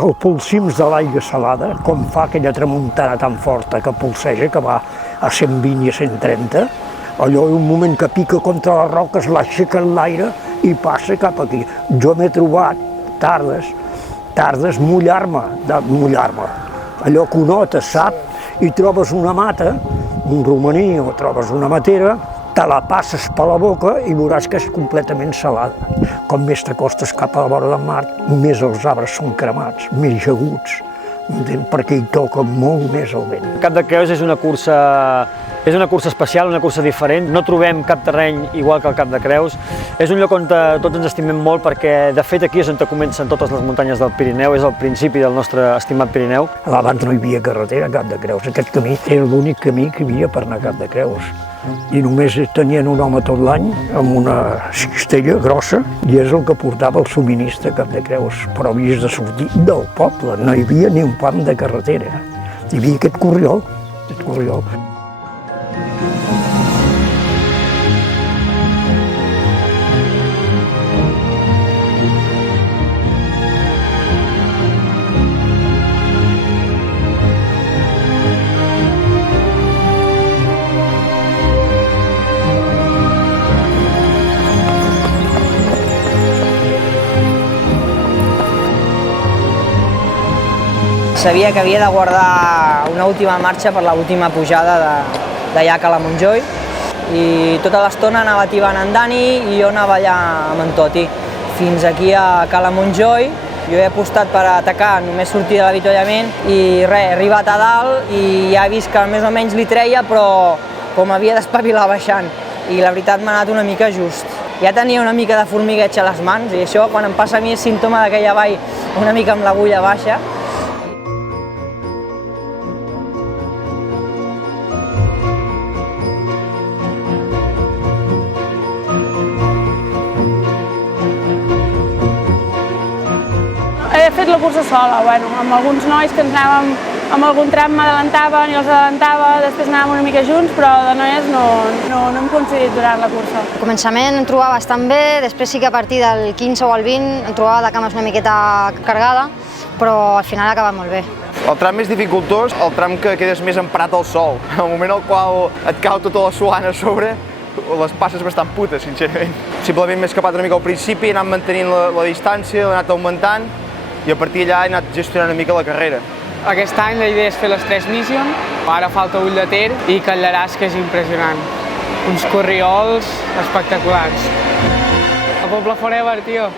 Els polsims de l'aigua salada, com fa aquella tramuntana tan forta que polseja, que va a 120 i a 130, allò un moment que pica contra les roques, l'aixeca en l'aire i passa cap aquí. Jo m'he trobat tardes mullar-me, allò que un ot sap, i trobes una mata, un romaní o trobes una matera, te la passes per la boca i veuràs que és completament salada. Com més t'acostes cap a la vora del mar, més els arbres són cremats, més aguts, perquè hi toca molt més el vent. Cap de Creus és una cursa especial, una cursa diferent. No trobem cap terreny igual que el Cap de Creus. És un lloc on tots ens estimem molt perquè, de fet, aquí és on comencen totes les muntanyes del Pirineu, és el principi del nostre estimat Pirineu. Abans no hi havia carretera a Cap de Creus. Aquest camí era l'únic camí que hi havia per anar a Cap de Creus. I només tenien un home tot l'any amb una cistella grossa i és el que portava el subministre a Cap de Creus. Però havies de sortir del poble, no hi havia ni un pam de carretera. Hi havia aquest corriol. Sabia que havia de guardar una última marxa per l'última pujada d'allà a Cala Montjoi i tota l'estona anava tibant en Dani i jo anava allà amb en Toti. Fins aquí a Cala Montjoi, jo he apostat per atacar, només sortir de l'avituallament i res, he arribat a dalt i ja he vist que més o menys li treia, però com havia d'espavilar baixant i la veritat m'ha anat una mica just. Ja tenia una mica de formigueig a les mans i això quan em passa a mi és símptoma que ja vaig una mica amb l'agulla baixa. He fet la cursa sola, amb alguns nois que ens anàvem, amb algun tram m'adelantaven i els adelantava, després anàvem una mica junts, però de noies no hem coincidit durant la cursa. Al començament em trobava bastant bé, després sí que a partir del 15 o el 20 em trobava de cames una miqueta carregada, però al final ha acabat molt bé. El tram més dificultós, el tram que quedes més emparat al sol. En el moment al qual et cau tota la solana a sobre, les passes bastant putes, sincerament. Simplement m'he escapat una mica al principi, he anat mantenint la distància, l'he anat augmentant, i a partir d'allà he anat gestionant una mica la carrera. Aquest any la idea és fer les 3 missions, ara falta Ull de Ter i Calderàs, que és impressionant. Uns corriols espectaculars. El poble forever, tio.